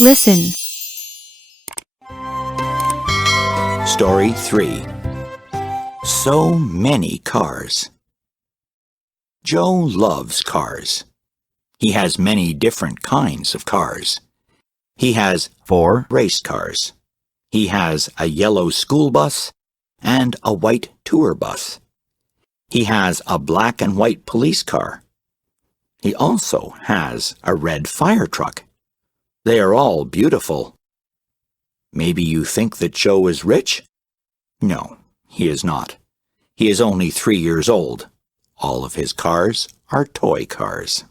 Listen. Story 3. So many cars. Joe loves cars. He has many different kinds of cars. He has 4 race cars. He has a yellow school bus and a white tour bus. He has a black and white police car. He also has a red fire truck. They are all beautiful. Maybe you think that Joe is rich? No, he is not. He is only 3 years old. All of his cars are toy cars.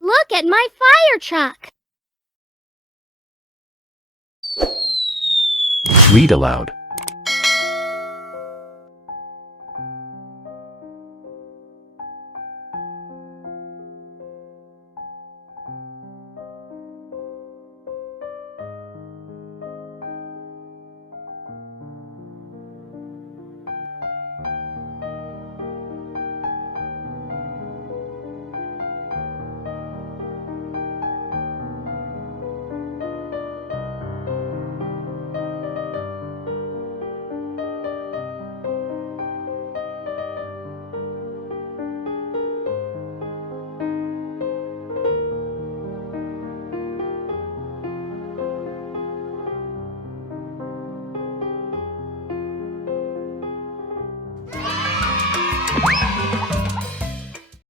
Look at my fire truck. Read aloud.